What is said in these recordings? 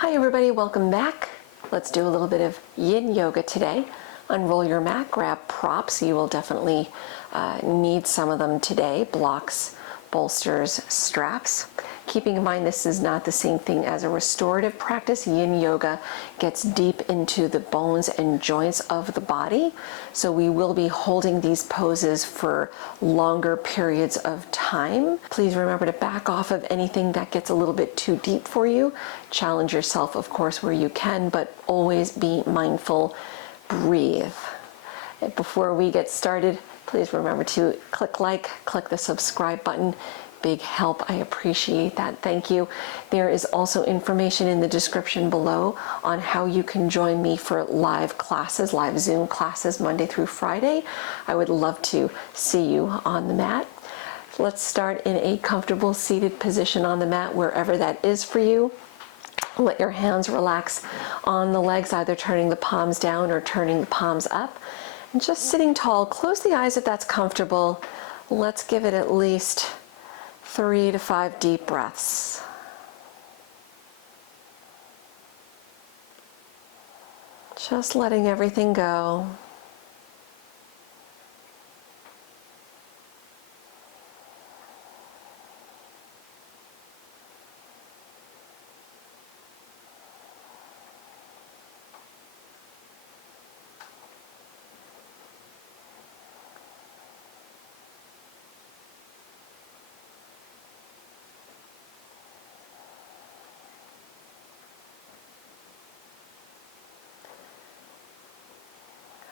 Hi everybody, welcome back. Let's do a little bit of Yin Yoga today. Unroll your mat, grab props. You will definitely need some of them today. Blocks, bolsters, straps. Keeping in mind this is not the same thing as a restorative practice. Yin Yoga gets deep into the bones and joints of the body. So we will be holding these poses for longer periods of time. Please remember to back off of anything that gets a little bit too deep for you. Challenge yourself, of course, where you can, but always be mindful. Breathe. Before we get started, please remember to click the subscribe button. Big help. I appreciate that. Thank you. There is also information in the description below on how you can join me for live classes, live Zoom classes, Monday through Friday. I would love to see you on the mat. Let's start in a comfortable seated position on the mat, wherever that is for you. Let your hands relax on the legs, either turning the palms down or turning the palms up. And just sitting tall. Close the eyes if that's comfortable. Let's give it at least 3 to 5 deep breaths. Just letting everything go.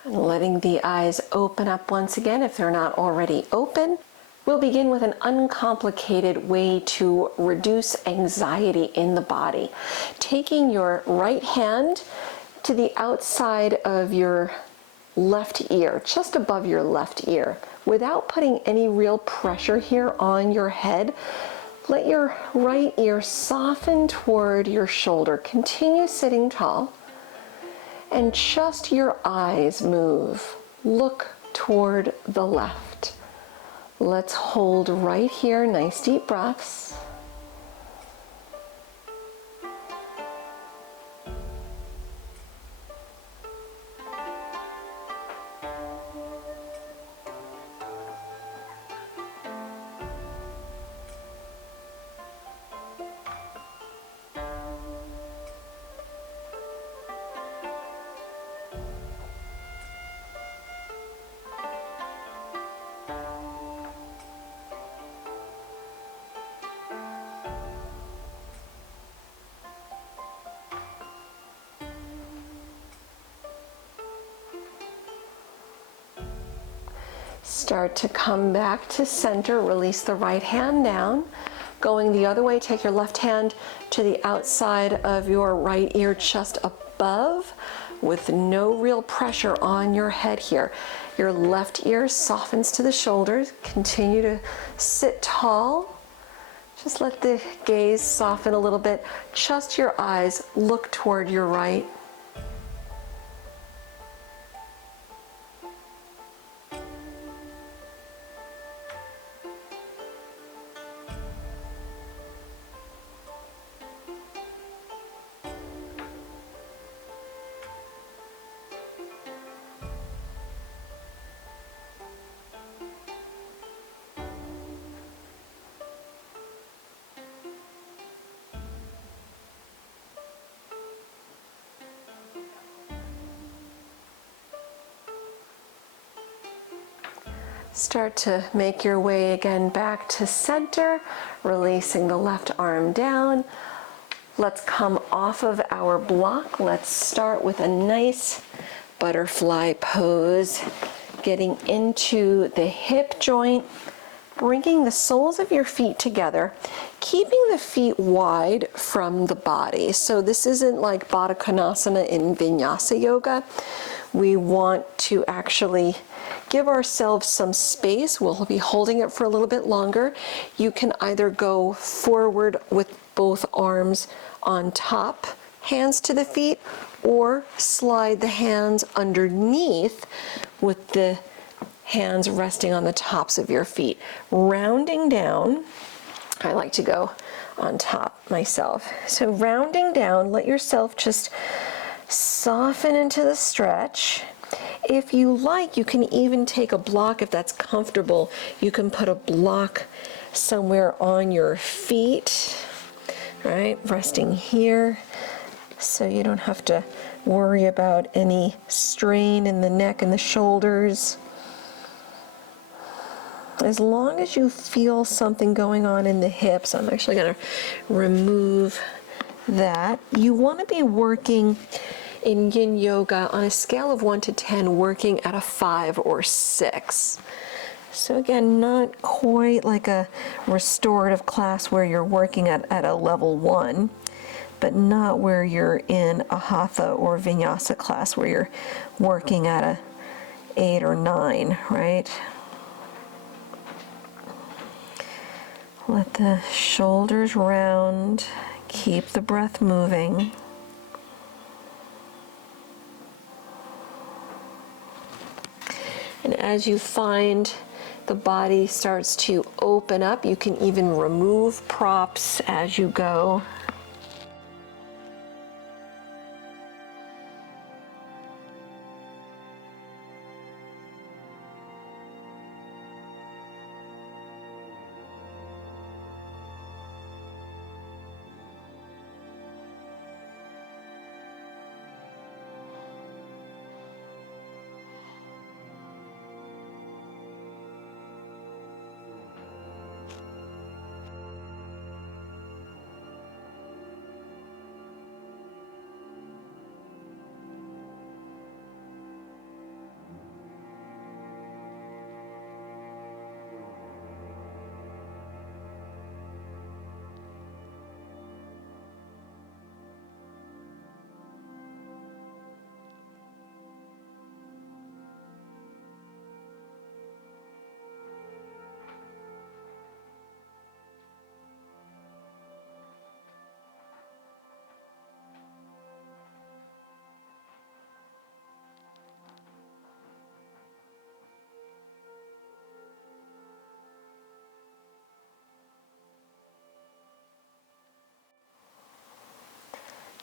And letting the eyes open up once again if they're not already open. We'll begin with an uncomplicated way to reduce anxiety in the body. Taking your right hand to the outside of your left ear, just above your left ear, without putting any real pressure here on your head. Let your right ear soften toward your shoulder. Continue sitting tall. And just your eyes move. Look toward the left. Let's hold right here. Nice deep breaths. Start to come back to center. Release the right hand down. Going the other way, take your left hand to the outside of your right ear, just above, with no real pressure on your head here. Your left ear softens to the shoulders. Continue to sit tall. Just let the gaze soften a little bit. Just your eyes look toward your right. Start to make your way again back to center, releasing the left arm down. Let's come off of our block. Let's start with a nice butterfly pose, getting into the hip joint, bringing the soles of your feet together, keeping the feet wide from the body. So this isn't like Baddha Konasana in Vinyasa Yoga. We want to actually give ourselves some space. We'll be holding it for a little bit longer. You can either go forward with both arms on top, hands to the feet, or slide the hands underneath with the hands resting on the tops of your feet. Rounding down, I like to go on top myself. So rounding down, let yourself just soften into the stretch. If you like, you can even take a block if that's comfortable. You can put a block somewhere on your feet, right? Resting here, so you don't have to worry about any strain in the neck and the shoulders. As long as you feel something going on in the hips, I'm actually going to remove that. You want to be working in Yin Yoga on a scale of 1 to 10, working at a 5 or 6. So again, not quite like a restorative class where you're working at a level 1, but not where you're in a Hatha or Vinyasa class where you're working at a 8 or 9, right? Let the shoulders round, keep the breath moving. And as you find the body starts to open up, you can even remove props as you go.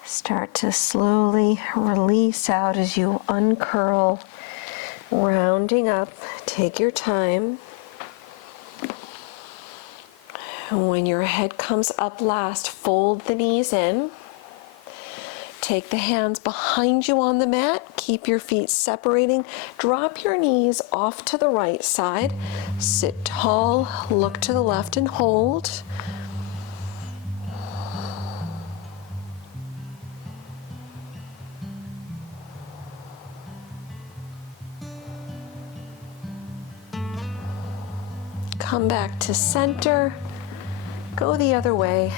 Start to slowly release out as you uncurl, rounding up. Take your time. And when your head comes up last, fold the knees in. Take the hands behind you on the mat. Keep your feet separating. Drop your knees off to the right side. Sit tall, look to the left and hold. Come back to center, go the other way.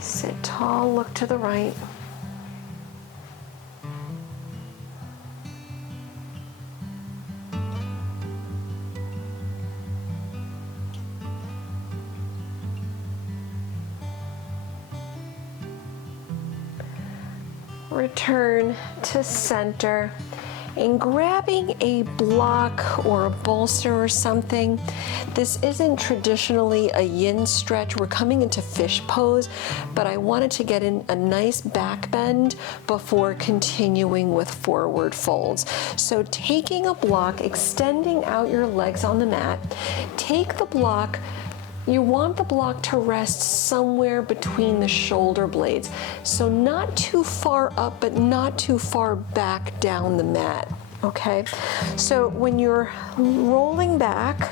Sit tall, look to the right. Return to center. And grabbing a block or a bolster or something. This isn't traditionally a yin stretch. We're coming into fish pose, but I wanted to get in a nice back bend before continuing with forward folds. So taking a block, extending out your legs on the mat, take the block. You want the block to rest somewhere between the shoulder blades. So not too far up, but not too far back down the mat, okay? So when you're rolling back,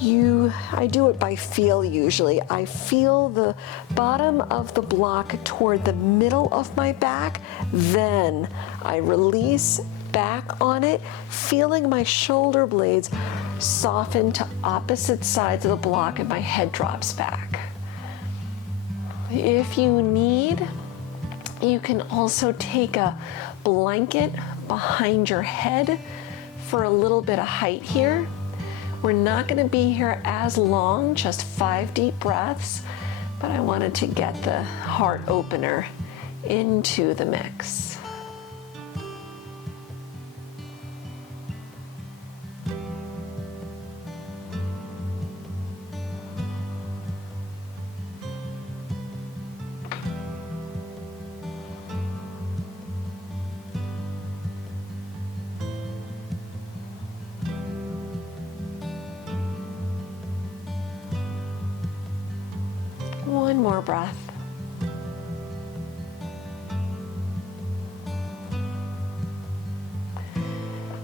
I do it by feel usually. I feel the bottom of the block toward the middle of my back, then I release back on it, feeling my shoulder blades soften to opposite sides of the block and my head drops back. If you need, you can also take a blanket behind your head for a little bit of height here. We're not going to be here as long, just 5 deep breaths, but I wanted to get the heart opener into the mix. One more breath.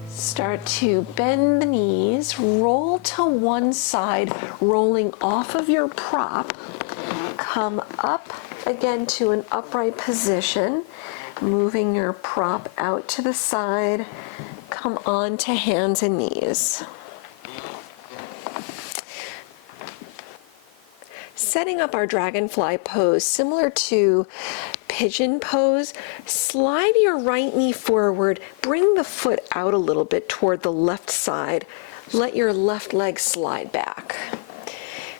Start to bend the knees, roll to one side, rolling off of your prop. Come up again to an upright position, moving your prop out to the side. Come on to hands and knees. Setting up our Dragonfly Pose, similar to Pigeon Pose, slide your right knee forward, bring the foot out a little bit toward the left side, let your left leg slide back.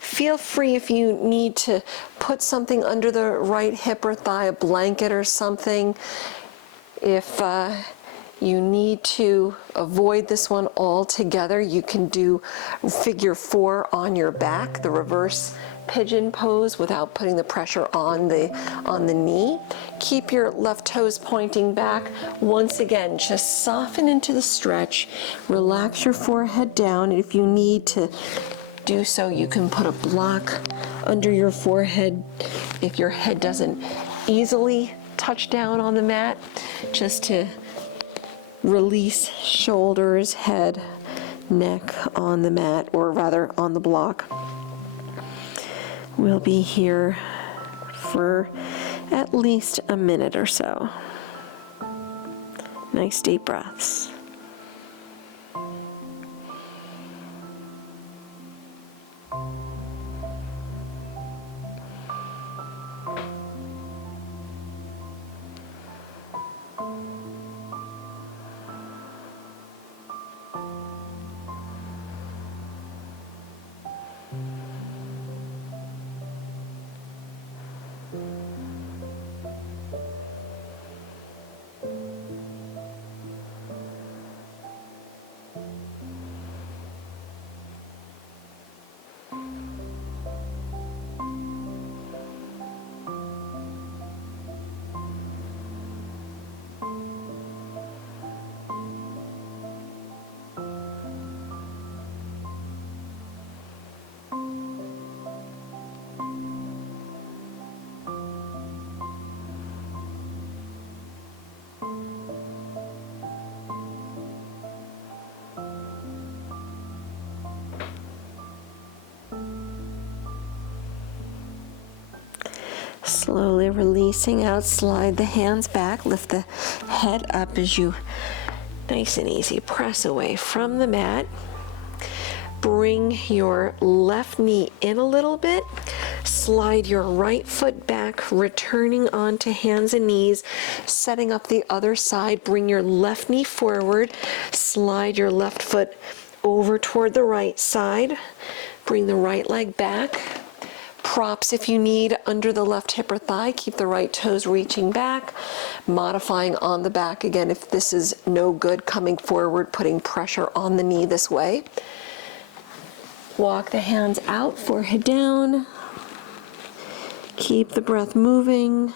Feel free if you need to put something under the right hip or thigh, a blanket or something. If you need to avoid this one altogether, you can do figure 4 on your back, the reverse pigeon pose, without putting the pressure on the knee. Keep your left toes pointing back. Once again, just soften into the stretch. Relax your forehead down. If you need to do so, you can put a block under your forehead if your head doesn't easily touch down on the mat, just to release shoulders, head, neck on the mat, or rather on the block. We'll be here for at least a minute or so. Nice deep breaths. Slowly releasing out, slide the hands back, lift the head up as you, nice and easy, press away from the mat. Bring your left knee in a little bit, slide your right foot back, returning onto hands and knees, setting up the other side. Bring your left knee forward, slide your left foot over toward the right side, bring the right leg back. Props if you need under the left hip or thigh. Keep the right toes reaching back. Modifying on the back again if this is no good, coming forward, putting pressure on the knee this way. Walk the hands out, forehead down. Keep the breath moving.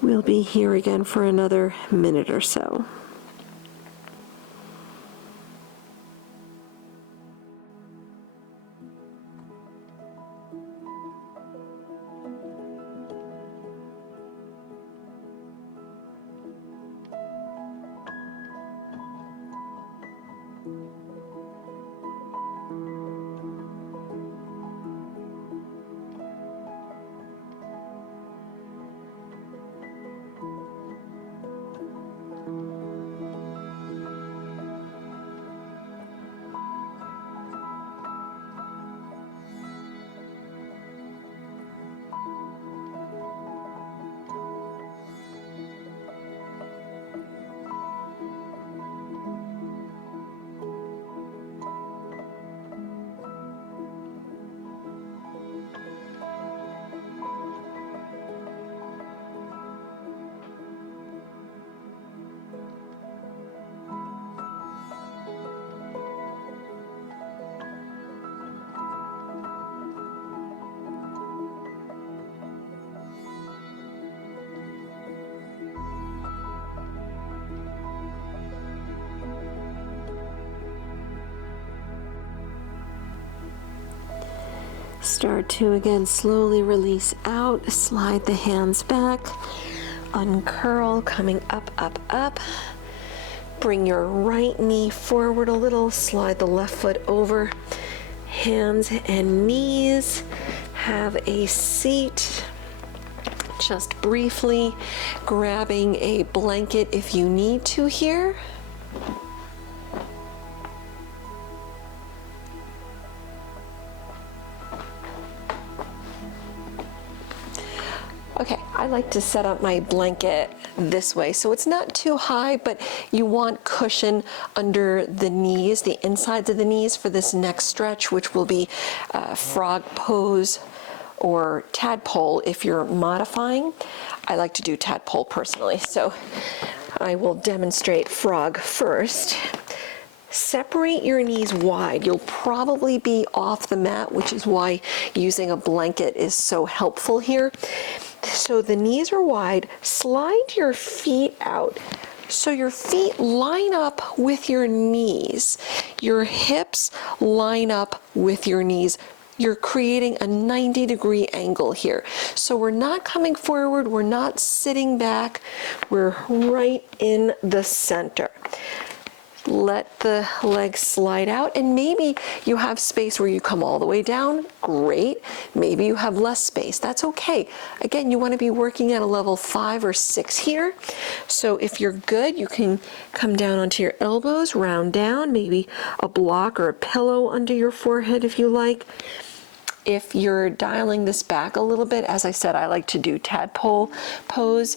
We'll be here again for another minute or so. Start to again slowly release out, slide the hands back, uncurl, coming up, up, up. Bring your right knee forward a little, slide the left foot over, hands and knees. Have a seat. Just briefly grabbing a blanket if you need to here. Okay, I like to set up my blanket this way, so it's not too high, but you want cushion under the knees, the insides of the knees for this next stretch, which will be frog pose or tadpole if you're modifying. I like to do tadpole personally, so I will demonstrate frog first. Separate your knees wide. You'll probably be off the mat, which is why using a blanket is so helpful here. So the knees are wide. Slide your feet out so your feet line up with your knees. Your hips line up with your knees. You're creating a 90-degree angle here. So we're not coming forward, we're not sitting back, we're right in the center. Let the legs slide out, and maybe you have space where you come all the way down, great. Maybe you have less space, that's okay. Again, you want to be working at a level 5 or 6 here. So if you're good, you can come down onto your elbows, round down, maybe a block or a pillow under your forehead if you like. If you're dialing this back a little bit, as I said, I like to do tadpole pose.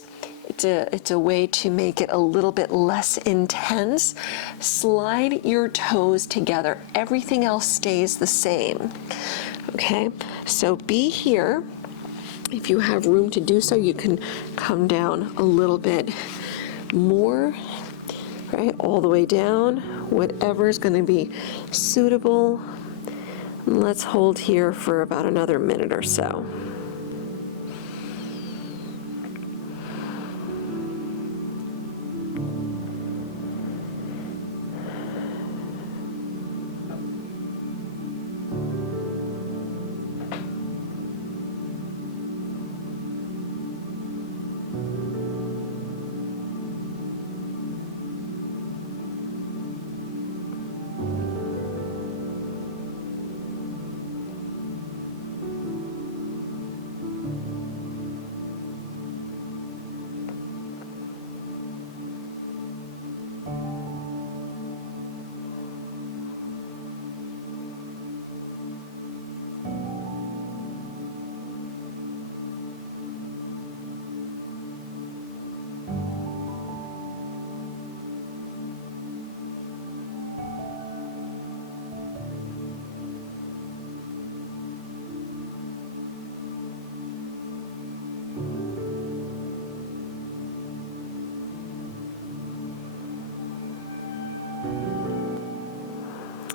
It's a way to make it a little bit less intense. Slide your toes together. Everything else stays the same. Okay, so be here. If you have room to do so, you can come down a little bit more, right? All the way down, whatever is going to be suitable. And let's hold here for about another minute or so.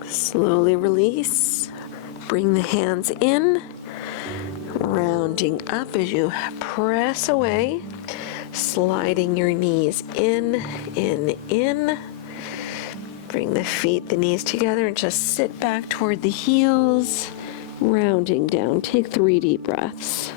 Slowly release. Bring the hands in, rounding up as you press away, sliding your knees in, in. Bring the feet, the knees together, and just sit back toward the heels, rounding down. Take 3 deep breaths.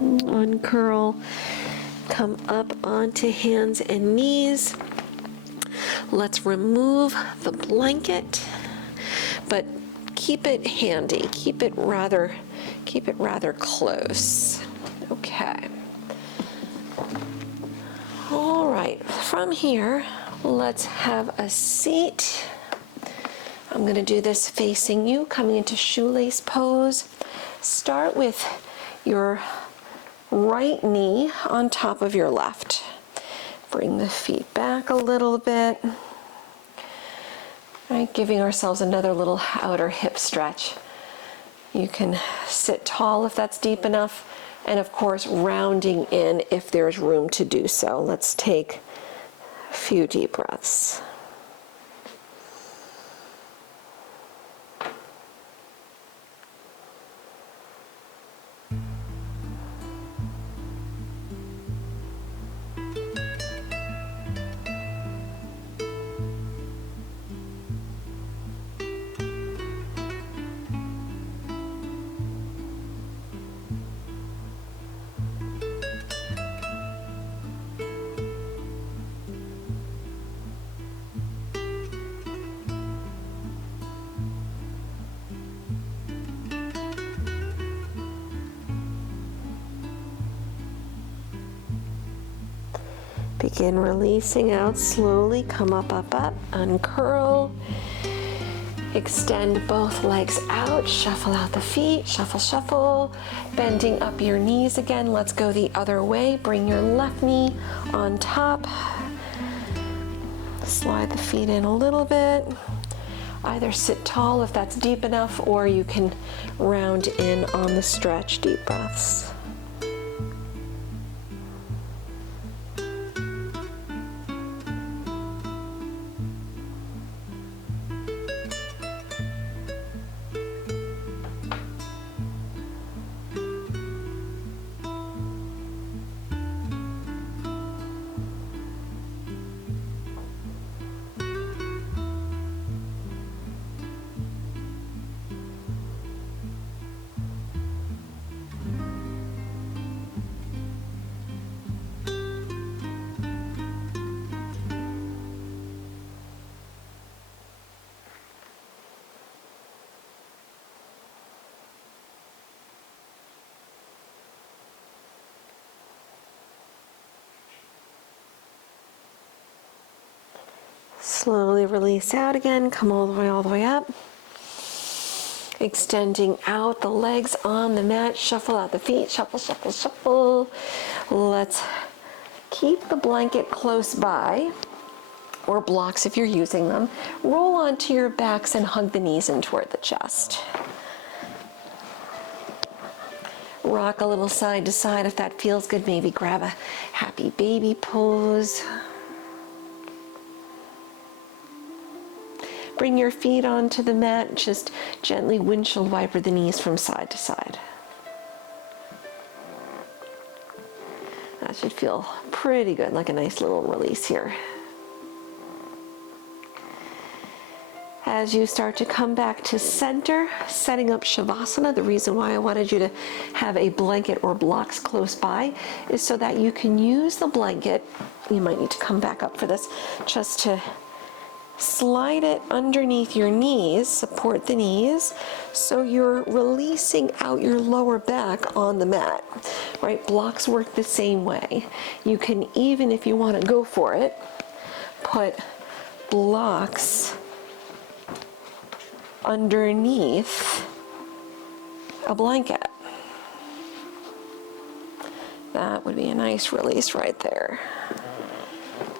Uncurl, come up onto hands and knees. Let's remove the blanket, but keep it handy. Keep it rather close. Okay. All right, from here, let's have a seat. I'm going to do this facing you, coming into Shoelace Pose. Start with your right knee on top of your left. Bring the feet back a little bit. Right, giving ourselves another little outer hip stretch. You can sit tall if that's deep enough, and of course rounding in if there's room to do so. Let's take a few deep breaths. Begin releasing out slowly. Come up, up, up. Uncurl. Extend both legs out. Shuffle out the feet. Shuffle, shuffle. Bending up your knees again. Let's go the other way. Bring your left knee on top. Slide the feet in a little bit. Either sit tall if that's deep enough, or you can round in on the stretch. Deep breaths. Slowly release out again. Come all the way up. Extending out the legs on the mat. Shuffle out the feet. Shuffle, shuffle, shuffle. Let's keep the blanket close by, or blocks if you're using them. Roll onto your backs and hug the knees in toward the chest. Rock a little side to side if that feels good. Maybe grab a happy baby pose. Bring your feet onto the mat. Just gently windshield wiper the knees from side to side. That should feel pretty good, like a nice little release here. As you start to come back to center, setting up Shavasana, the reason why I wanted you to have a blanket or blocks close by is so that you can use the blanket. You might need to come back up for this, just to slide it underneath your knees, support the knees, so you're releasing out your lower back on the mat, right? Blocks work the same way. You can even, if you want to go for it, put blocks underneath a blanket. That would be a nice release right there.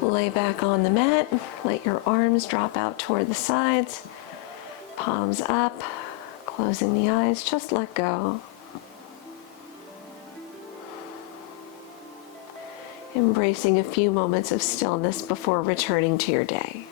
Lay back on the mat, let your arms drop out toward the sides, palms up, closing the eyes, just let go. Embracing a few moments of stillness before returning to your day.